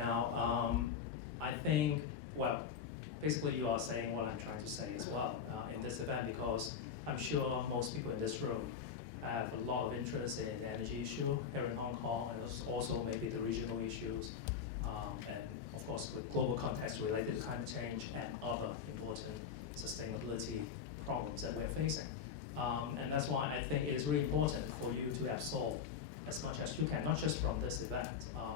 Now, I think, well, basically you are saying what I'm trying to say as well in this event, because I'm sure most people in this room have a lot of interest in the energy issue here in Hong Kong, and also maybe the regional issues, and of course with global context related to climate change and other important sustainability problems that we're facing. And that's why I think it is really important for you to absorb as much as you can, not just from this event,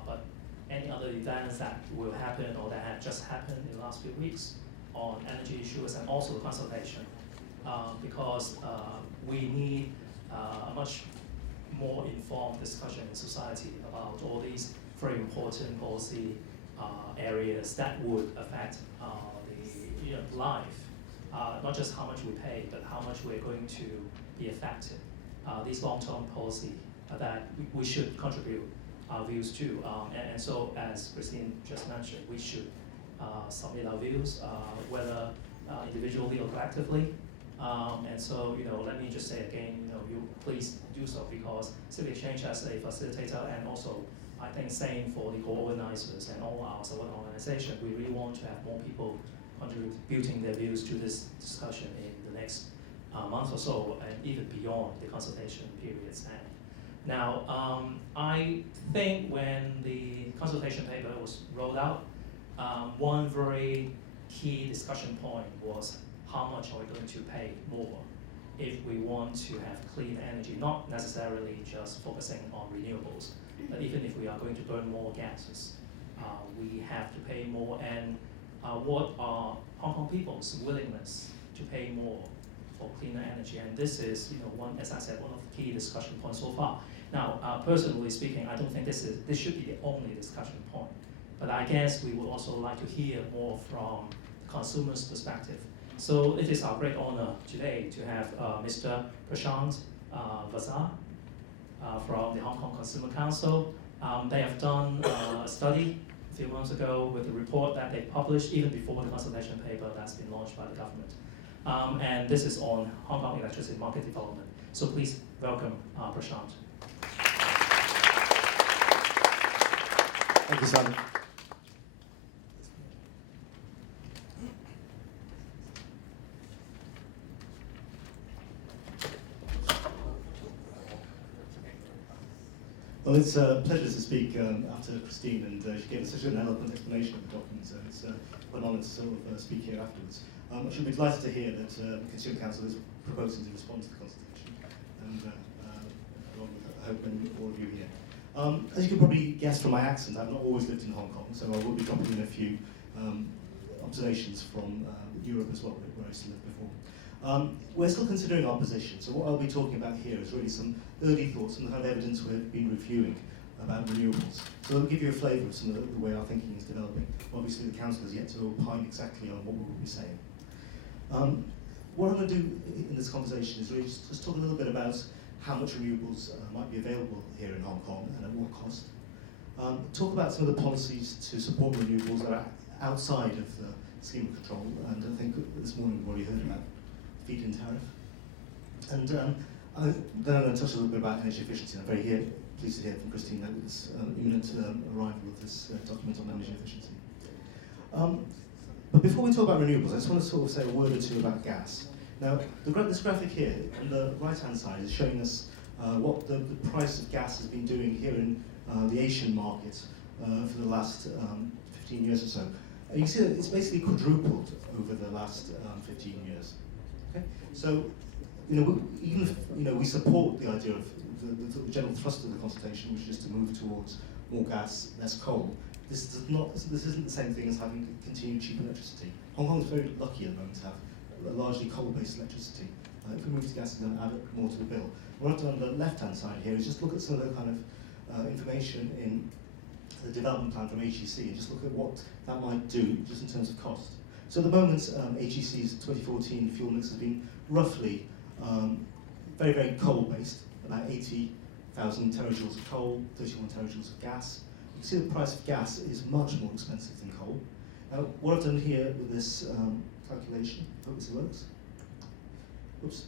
but any other events that will happen or that have just happened in the last few weeks on energy issues, and also the consultation, because we need a much more informed discussion in society about all these very important policy areas that would affect the life, not just how much we pay, but how much we're going to be affected. These long-term policy that we should contribute our views to. And so, as Christine just mentioned, we should submit our views, whether individually or collectively. And so, let me just say again, you please do so, because Civic Exchange as a facilitator, and also I think same for the co-organizers and all our support organizations, we really want to have more people contributing their views to this discussion in the next month or so, and even beyond the consultation periods. And now, I think when the consultation paper was rolled out, one very key discussion point was how much are we going to pay more if we want to have clean energy, not necessarily just focusing on renewables, but even if we are going to burn more gases, we have to pay more. And what are Hong Kong people's willingness to pay more for cleaner energy? And this is, one, as I said, one of the key discussion points so far. Now, personally speaking, I don't think this should be the only discussion point, but I guess we would also like to hear more from the consumer's perspective. So it is our great honor today to have Mr. Prashant Vaze from the Hong Kong Consumer Council. They have done a study a few months ago with a report that they published even before the consultation paper that's been launched by the government. And this is on Hong Kong electricity market development. So please welcome Prashant. Thank you, Simon. Well, it's a pleasure to speak after Christine, and she gave us such an eloquent explanation of the document, so it's quite an honour to sort of speak here afterwards. I should be delighted to hear that the Consumer Council is proposing to respond to the consultation, and along with, I hope, all of you here. As you can probably guess from my accent, I've not always lived in Hong Kong, so I will be dropping in a few observations from Europe as well, where I used to live before. We're still considering our position, so what I'll be talking about here is really some early thoughts and the kind of evidence we've been reviewing about renewables. So I'll give you a flavour of some of the way our thinking is developing. Obviously the Council has yet to opine exactly on what we will be saying. What I'm going to do in this conversation is really just talk a little bit about how much renewables might be available here in Hong Kong and at what cost. Talk about some of the policies to support renewables that are outside of the scheme of control, and I think this morning we've already heard about feed-in tariff. And then I'm going to touch a little bit about energy efficiency. I'm very pleased to hear from Christine that this imminent arrival of this document on energy efficiency. But before we talk about renewables, I just want to sort of say a word or two about gas. Now, this graphic here on the right-hand side is showing us what the price of gas has been doing here in the Asian market for the last 15 years or so. You can see that it's basically quadrupled over the last 15 years. Okay? So, even if we support the idea of the general thrust of the consultation, which is to move towards more gas, less coal, this isn't the same thing as having continued cheap electricity. Hong Kong is very lucky at the moment to have largely coal-based electricity. If we move to gas, it's going to add more to the bill. What I've done on the left-hand side here is just look at some of the kind of information in the development plan from HEC, and just look at what that might do just in terms of cost. So at the moment, HEC's 2014 fuel mix has been roughly very, very coal-based, about 80,000 terajoules of coal, 31 terajoules of gas. You can see the price of gas is much more expensive than coal. Now, what I've done here with this calculation, hope this works. Oops.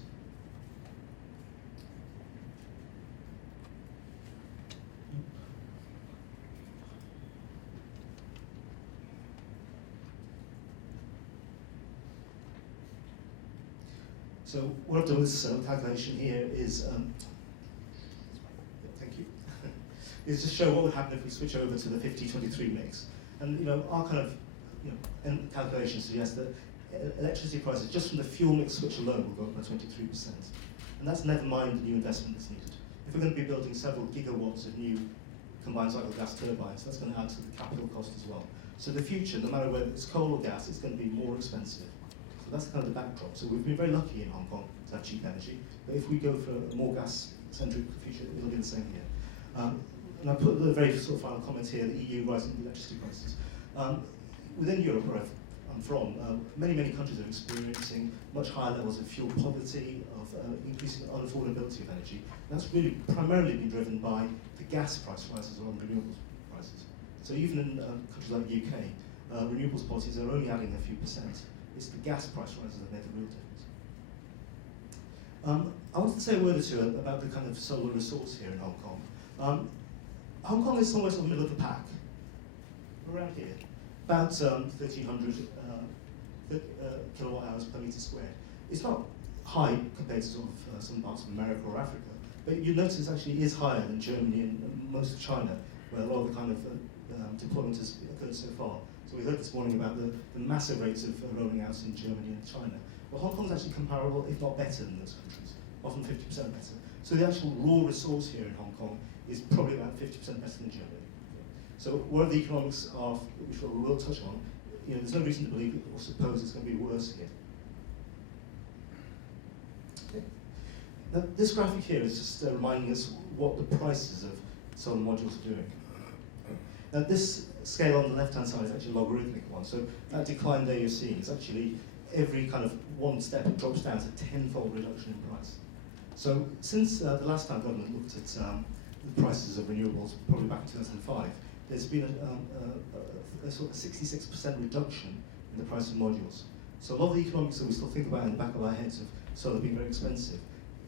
So what I've done with this calculation here is, thank you, is just show what would happen if we switch over to the 50-23 mix. And our kind of end calculation suggests that electricity prices just from the fuel mix switch alone will go up by 23%. And that's never mind the new investment that's needed. If we're going to be building several gigawatts of new combined cycle gas turbines, that's going to add to the capital cost as well. So the future, no matter whether it's coal or gas, it's going to be more expensive. So that's kind of the backdrop. So we've been very lucky in Hong Kong to have cheap energy, but if we go for a more gas-centric future, it'll be the same here. And I put the very sort of final comment here, the EU rising electricity prices. Within Europe, where I'm from, many countries are experiencing much higher levels of fuel poverty, of increasing unaffordability of energy. And that's really primarily been driven by the gas price rises along renewables prices. So even in countries like the UK, renewables policies are only adding a few percent. It's the gas price rises that make the real difference. I wanted to say a word or two about the kind of solar resource here in Hong Kong. Hong Kong is somewhere sort of middle of the pack, around here, about 1,300 kilowatt hours per metre squared. It's not high compared to sort of some parts of America or Africa, but you notice it actually is higher than Germany and most of China, where a lot of the kind of deployment has occurred so far. So we heard this morning about the massive rates of rolling out in Germany and China. Well, Hong Kong is actually comparable, if not better than those countries, often 50% better. So the actual raw resource here in Hong Kong is probably about 50% better than Germany. So what the economics are, which we will touch on, there's no reason to believe or suppose it's going to be worse here. Okay. Now, this graphic here is just reminding us what the prices of solar modules are doing. Now, this scale on the left-hand side is actually a logarithmic one, so that decline there you're seeing is actually every kind of one step it drops down to a tenfold reduction in price. So since the last time government looked at the prices of renewables, probably back in 2005, there's been a sort of 66% reduction in the price of modules. So a lot of the economics that we still think about in the back of our heads of solar being very expensive,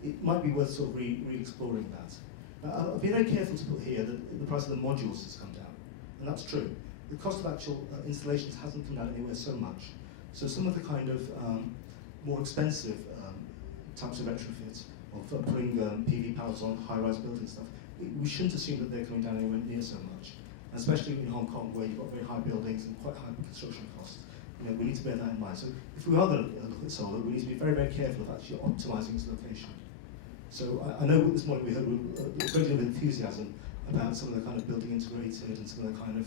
it might be worth sort of re-exploring that. I'll be very careful to put here that the price of the modules has come down, and that's true. The cost of actual installations hasn't come down anywhere so much. So some of the kind of more expensive types of retrofits, of putting PV panels on high-rise buildings and stuff, we shouldn't assume that they're coming down anywhere near so much. And especially in Hong Kong, where you've got very high buildings and quite high construction costs. We need to bear that in mind. So if we are going to look at solar, we need to be very, very careful of actually optimizing its location. So I know this morning we heard a great deal of enthusiasm about some of the kind of building integrated and some of the kind of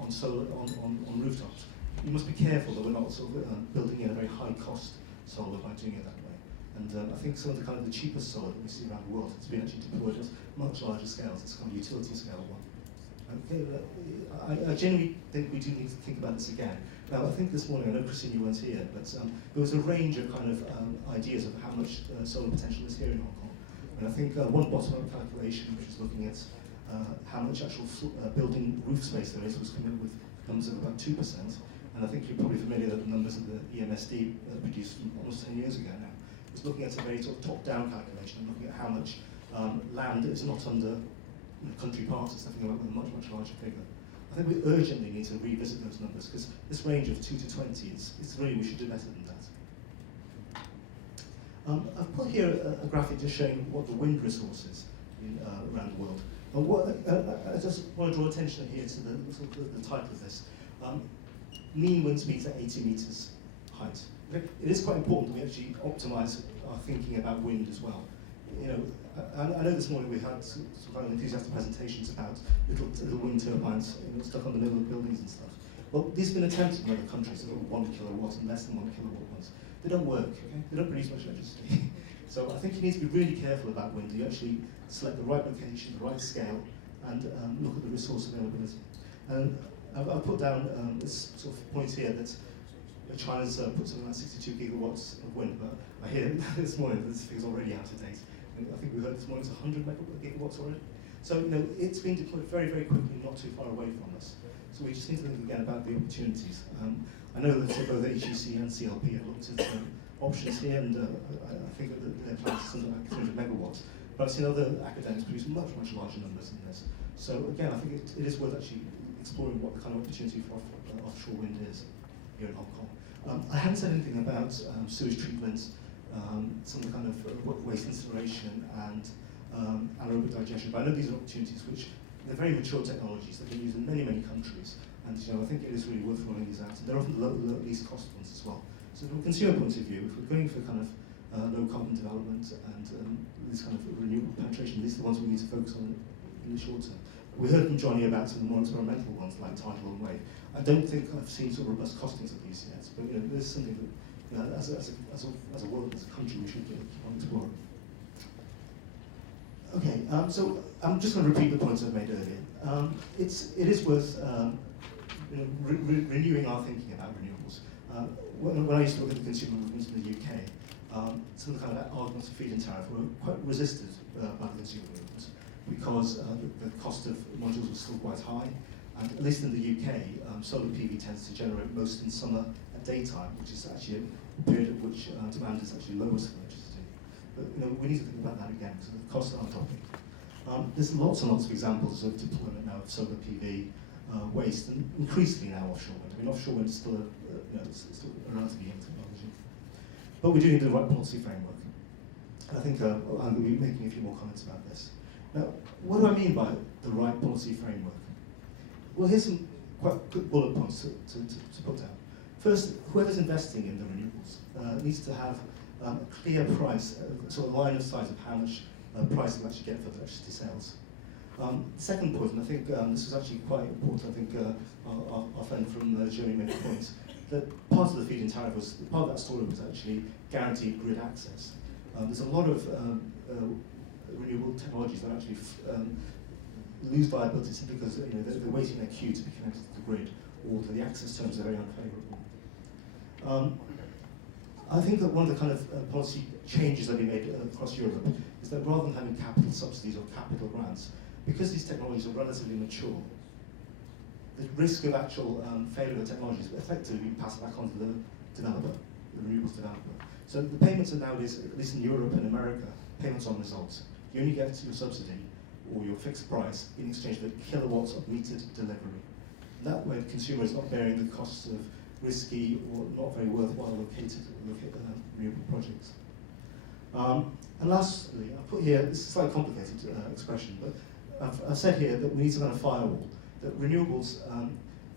on solar on rooftops. You must be careful that we're not sort of building in a very high cost solar by doing it that way. And I think some of the kind of the cheapest solar that we see around the world has been actually deployed at much larger scales. It's kind of utility scale one. Okay, I genuinely think we do need to think about this again. Now, I think this morning, I know Christine, you weren't here, but there was a range of kind of ideas of how much solar potential is here in Hong Kong. And I think one bottom-up calculation, which is looking at how much actual building roof space there is, was coming up with numbers of about 2%. And I think you're probably familiar that the numbers that the EMSD produced from almost 10 years ago now. It's looking at a very sort of top-down calculation, looking at how much land is not under country parks and stuff like that with a much, much larger figure. I think we urgently need to revisit those numbers because this range of 2 to 20, it's really, we should do better than that. I've put here a graphic just showing what the wind resource is around the world. And I just want to draw attention here to the title of this. Mean wind speeds at 80 meters height. It is quite important that we actually optimize our thinking about wind as well. I know this morning we had some kind of enthusiastic presentations about little wind turbines stuck on the middle of buildings and stuff. Well, these have been attempted in other countries, that are 1 kilowatt and less than 1 kilowatt ones. They don't work, okay? They don't produce much electricity. So I think you need to be really careful about wind. You actually select the right location, the right scale, and look at the resource availability. And I've put down this sort of point here that China's put something like 62 gigawatts of wind, but I hear this morning that this figure's already out of date. I think we heard this morning it's 100 gigawatts already. So it's been deployed very, very quickly, not too far away from us. So we just need to think again about the opportunities. I know that both HEC and CLP have looked at options here, and I think that their plans are something like 300 megawatts. But I've seen other academics produce much, much larger numbers than this. So again, I think it is worth actually exploring what the kind of opportunity for offshore wind is here in Hong Kong. I haven't said anything about sewage treatment some of the kind of waste incineration and anaerobic digestion. But I know these are opportunities which they're very mature technologies that have been used in many, many countries. And I think it is really worth rolling these out. And they're often the least cost ones as well. So from a consumer point of view, if we're going for kind of low carbon development and this kind of renewable penetration, these are the ones we need to focus on in the short term. We heard from Johnny about some of the more experimental ones like tidal and wave. I don't think I've seen sort of robust costings of these yet, but there's something that as a world, as a country, we should keep on exploring. Okay, so I'm just going to repeat the points I've made earlier. It is worth renewing our thinking about renewables. When I used to look at the consumer movements in the UK, some of the kind of arguments for feed-in tariff were quite resisted by the consumer movements because the cost of modules was still quite high. And at least in the UK, solar PV tends to generate most in summer at daytime, which is actually a period at which demand is actually lowest for electricity. But we need to think about that again because the costs are dropping. There's lots and lots of examples of deployment now of solar PV waste, and increasingly now offshore wind. I mean, offshore wind is still it's still a relatively young technology. But we do need the right policy framework. And I think I'm going to be making a few more comments about this. Now, what do I mean by the right policy framework? Well, here's some quite good bullet points to put down. First, whoever's investing in the renewables needs to have a clear price, sort of line of sight of how much price they'll actually get for the electricity sales. Second point, and I think this is actually quite important, I think our friend from Germany made a point, that part of the feed-in tariff was, part of that story was actually guaranteed grid access. There's a lot of renewable technologies that actually lose viability simply because they're waiting in their queue to be connected to the grid, or the access terms are very unfavourable. I think that one of the kind of policy changes that have been made across Europe is that rather than having capital subsidies or capital grants, because these technologies are relatively mature, the risk of actual failure of the technologies effectively being passed back onto the developer, the renewables developer. So the payments are nowadays, at least in Europe and America, payments on results. You only get your subsidy or your fixed price in exchange for kilowatts of metered delivery. And that way the consumer is not bearing the costs of risky or not very worthwhile located renewable projects. And lastly, I put here, this is a slightly complicated expression, but I've said here that we need some kind of firewall, that renewables, at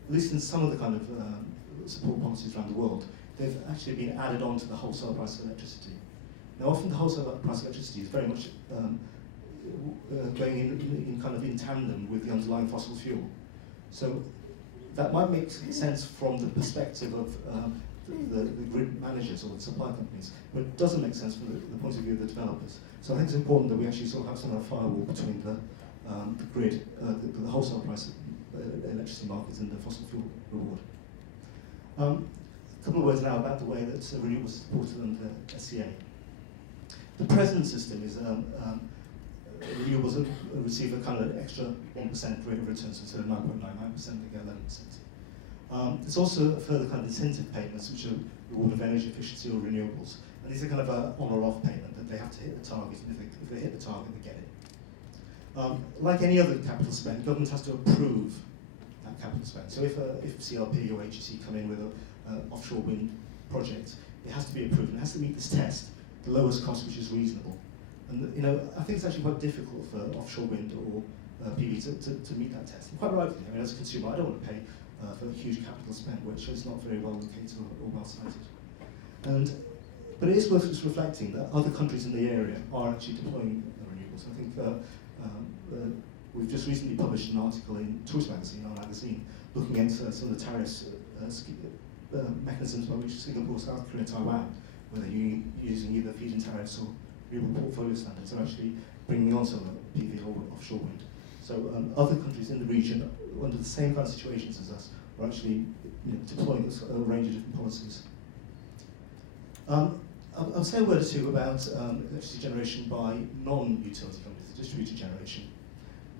least in some of the kind of support policies around the world, they've actually been added on to the wholesale price of electricity. Now often the wholesale price of electricity is very much going in kind of in tandem with the underlying fossil fuel. So that might make sense from the perspective of the grid managers or the supply companies, but it doesn't make sense from the point of view of the developers. So I think it's important that we actually sort of have some kind of firewall between the grid, the wholesale price of electricity markets and the fossil fuel reward. A couple of words now about the way that renewables is supported under SCA. The present system is renewables receive a kind of extra 1% rate of returns instead of 9.99%, they get 11%. There's also further kind of incentive payments which are reward of energy efficiency or renewables. And these are kind of an on or off payment that they have to hit the target, and if they hit the target, they get it. Like any other capital spend, government has to approve that capital spend. So if CLP or HEC come in with an offshore wind project, it has to be approved and it has to meet this test, the lowest cost which is reasonable. And I think it's actually quite difficult for offshore wind or PV to meet that test. And quite rightly, I mean, as a consumer, I don't want to pay for a huge capital spend which is not very well located or well sited. But it is worth just reflecting that other countries in the area are actually deploying renewables. I think we've just recently published an article in Tourist Magazine, our magazine, looking at some of the tariffs mechanisms by which Singapore, South Korea, Taiwan, where they're using either feed-in tariffs or renewable portfolio standards, are actually bringing on solar PV or offshore wind. So other countries in the region, under the same kind of situations as us, are actually deploying a range of different policies. I'll say a word or two about electricity generation by non-utility companies, the distributed generation.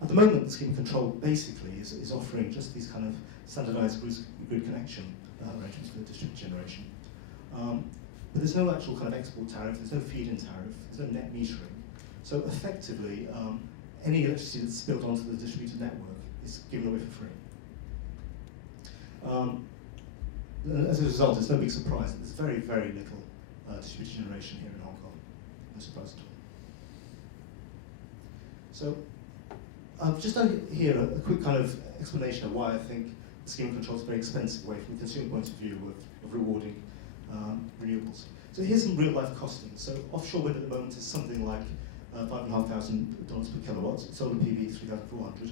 At the moment, the scheme of control basically is offering just these kind of standardised grid connection arrangements for the distributed generation. But there's no actual kind of export tariff, there's no feed-in tariff, there's no net metering. So effectively, any electricity that's spilled onto the distributed network is given away for free. As a result, it's no big surprise that there's very, very little distributed generation here in Hong Kong. No surprise at all. So I've just done here a quick kind of explanation of why I think the scheme of control is a very expensive way from a consumer point of view of rewarding renewables. So here's some real life costing. So offshore wind at the moment is something like $5,500 per kilowatt, solar PV 3,400.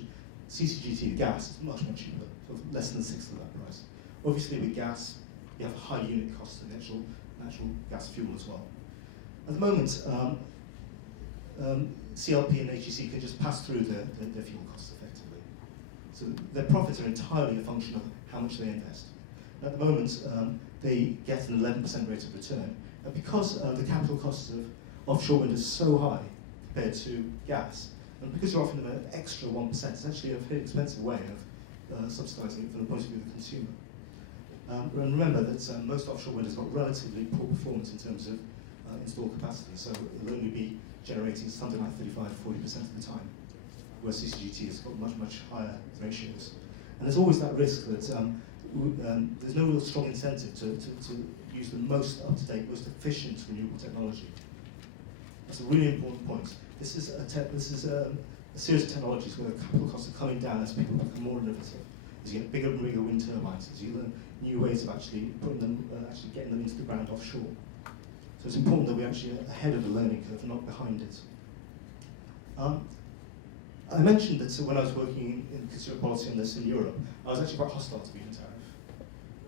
CCGT, the gas, is much, much cheaper, sort of less than a sixth of that price. Obviously with gas, you have high unit cost of natural gas fuel as well. At the moment, CLP and HEC can just pass through their fuel costs effectively. So their profits are entirely a function of how much they invest. At the moment, they get an 11% rate of return. And because the capital costs of offshore wind is so high compared to gas, and because you're offering them an extra 1%, it's actually a very expensive way of subsidising it from the point of view of the consumer. And remember that most offshore wind has got relatively poor performance in terms of installed capacity, so it'll only be generating something like 35–40% of the time, whereas CCGT has got much, much higher ratios. And there's always that risk that there's no real strong incentive to use the most up-to-date, most efficient renewable technology. That's a really important point. This is a series of technologies where the capital costs are coming down as people become more innovative, as you get bigger and bigger wind turbines, as you learn new ways of actually putting them, actually getting them into the ground offshore. So it's important that we're actually ahead of the learning curve, not behind it. I mentioned that when I was working in consumer policy on this in Europe, I was actually quite hostile to feed-in tariff.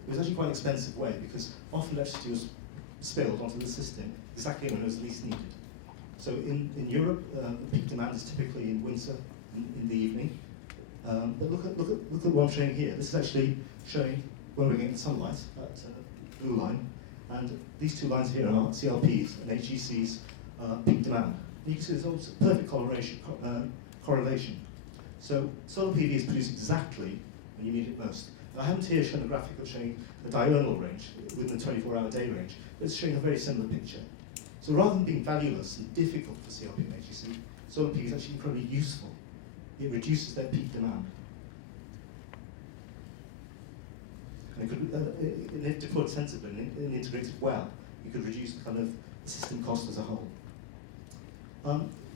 It was actually quite an expensive way because often electricity was spilled onto the system exactly when it was least needed. So in Europe, the peak demand is typically in winter, in the evening. But look at what I'm showing here. This is actually showing when we're getting sunlight, that blue line. And these two lines here are CLP's and HEC's peak demand. And you can see there's almost a perfect correlation. So solar PV is produced exactly when you need it most. And I haven't here shown a graphic of showing the diurnal range within the 24-hour day range, but it's showing a very similar picture. So rather than being valueless and difficult for CLP and HEC, solar PV is actually incredibly useful. It reduces their peak demand. And if deployed sensibly and integrated well, you could reduce the kind of system cost as a whole.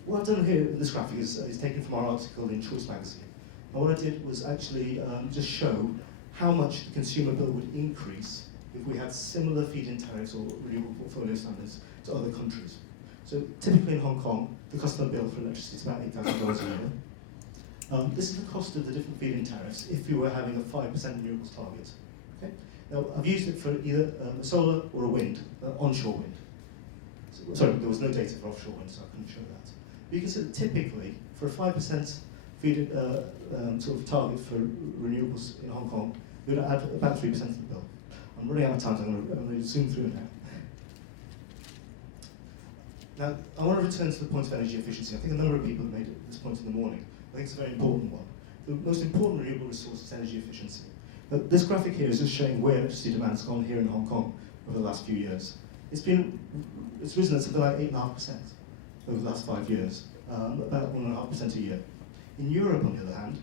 What I've done here in this graphic is taken from our article in Choice magazine. And what I did was actually just show how much the consumer bill would increase if we had similar feed-in tariffs or renewable portfolio standards to other countries. So typically in Hong Kong, the customer bill for electricity is about $8,000 a year. This is the cost of the different feed-in tariffs if you were having a 5% renewables target. Okay? Now, I've used it for either a solar or a wind, onshore wind. So, sorry, there was no data for offshore wind, so I couldn't show that. But you can see that typically, for a 5% feed sort of target for renewables in Hong Kong, we would add about 3% of the bill. I'm running out of time, so I'm going to zoom through it now. Now, I want to return to the point of energy efficiency. I think a number of people have made this point in the morning. I think it's a very important one. The most important renewable resource is energy efficiency. But this graphic here is just showing where electricity demand has gone here in Hong Kong over the last few years. It's risen at something like 8.5% over the last 5 years, about 1.5% a year. In Europe, on the other hand,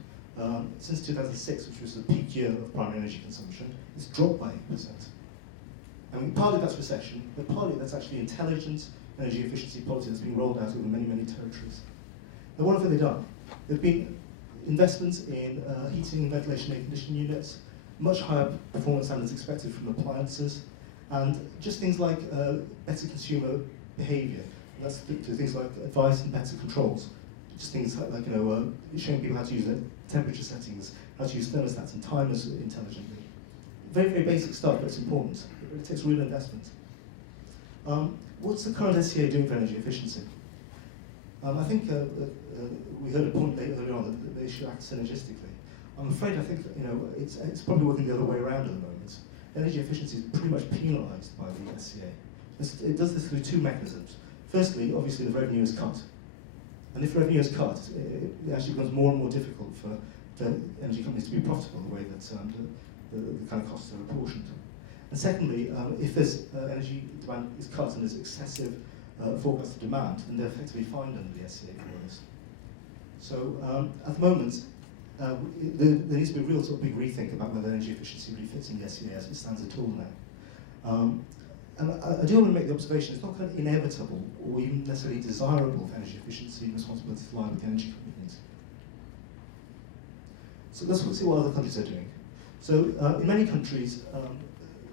since 2006, which was the peak year of primary energy consumption, it's dropped by 8%. I mean, partly that's recession, but partly that's actually intelligent energy efficiency policy that's been rolled out over many, many territories. Now, what have they done? There have been investments in heating and ventilation air conditioning units, much higher performance standards expected from appliances, and just things like better consumer behaviour. That's things like advice and better controls. Just things like showing people how to use their temperature settings, how to use thermostats and timers intelligently. Very, very basic stuff, but it's important. It takes real investment. What's the current SCA doing for energy efficiency? I think we heard a point earlier on that they should act synergistically. I'm afraid I think it's probably working the other way around at the moment. Energy efficiency is pretty much penalised by the SCA. It does this through two mechanisms. Firstly, obviously the revenue is cut. And if revenue is cut, it actually becomes more and more difficult for the energy companies to be profitable the way that the kind of costs are apportioned. And secondly, if this energy demand is cut and there's excessive forecasted demand, then they're effectively fined under the SCA for this. So at the moment, there needs to be a real sort of big rethink about whether energy efficiency really fits in the SCA as it stands at all now. And I do want to make the observation, it's not kind of inevitable or even necessarily desirable for energy efficiency and responsibility to lie with the energy companies. So let's see what other countries are doing. So in many countries,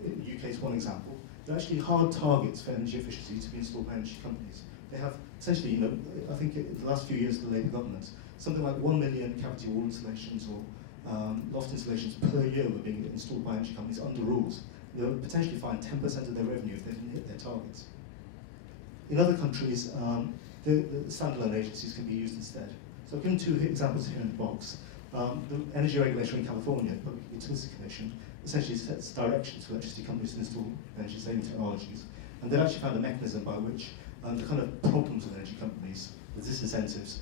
the UK is one example, there are actually hard targets for energy efficiency to be installed by energy companies. They have essentially, I think in the last few years of the Labour government, something like 1 million cavity wall installations or loft installations per year were being installed by energy companies under rules. They would potentially find 10% of their revenue if they didn't hit their targets. In other countries, the standalone agencies can be used instead. So I've given two examples here in the box. The energy regulator in California, the Public Utility Commission, essentially sets directions for electricity companies to install energy-saving technologies. And they've actually found a mechanism by which the kind of problems of energy companies, the disincentives,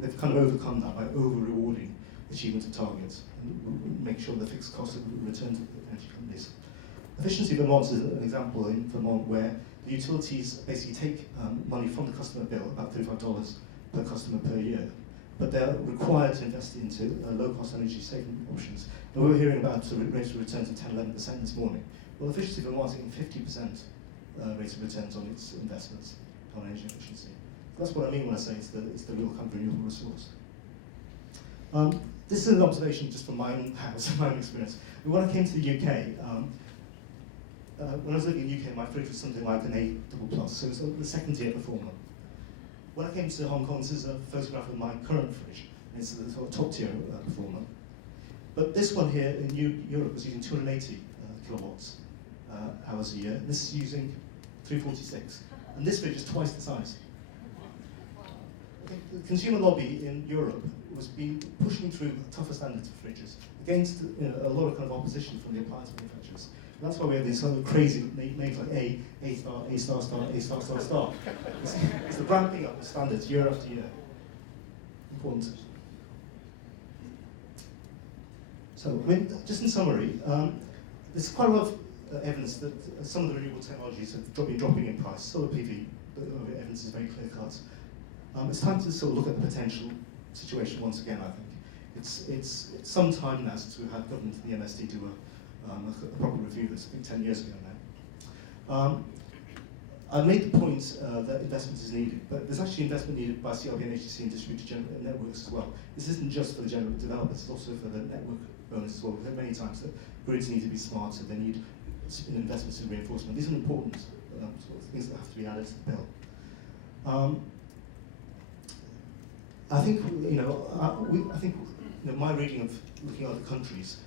they've kind of overcome that by over-rewarding achievement of targets and make sure the fixed costs are returned to the energy companies. Efficiency Vermont is an example in Vermont where the utilities basically take money from the customer bill, about $35 per customer per year, but they're required to invest into low-cost energy saving options. And we were hearing about rates of returns of 10-11% this morning. Well, Efficiency Vermont is getting 50% rates of returns on its investments on energy efficiency. That's what I mean when I say it's the real kind of renewable resource. This is an observation just from my own house, my own experience. When I came to the UK, when I was living in the UK, my fridge was something like an A++, so it's the second-tier performer. When I came to Hong Kong, this is a photograph of my current fridge. It's the sort of top-tier performer. But this one here in Europe was using 280 kilowatts hours a year. This is using 346. And this fridge is twice the size. The consumer lobby in Europe was pushing through tougher standards for fridges against a lot of kind of opposition from the appliance manufacturers. And that's why we have these sort of crazy names like A star, A star star, A star star star. It's the ramping up of standards year after year. Important. So, I mean, just in summary, there's quite a lot of evidence that some of the renewable technologies have been dropping in price. Solar PV, the evidence is very clear-cut. It's time to sort of look at the potential situation once again, I think. It's some time now since we've had government and the MSD do a proper review of this, I think 10 years ago now. I made the point that investment is needed, but there's actually investment needed by CRB and HTC and distributed networks as well. This isn't just for the general developers, it's also for the network owners as well. We've heard many times that grids need to be smarter, they need investments in reinforcement. These are important sort of things that have to be added to the bill. I think my reading of looking at other countries,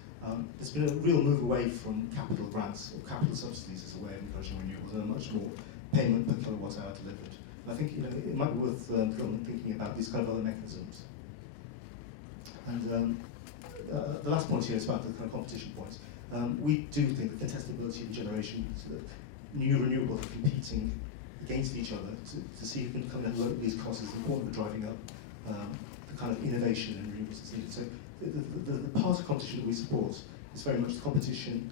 there's been a real move away from capital grants or capital subsidies as a way of encouraging renewables, and a much more payment per kilowatt hour delivered. And I think it might be worth the government thinking about these kind of other mechanisms. And the last point here is about the kind of competition points. We do think the contestability of generation, so that new renewables are competing against each other to see who can come and lower these costs is important for driving up the kind of innovation in renewables that's needed. So the part of competition that we support is very much the competition,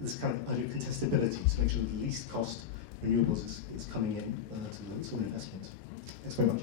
this kind of idea of contestability to make sure that the least cost renewables is coming in to the sort of investment. Thanks very much.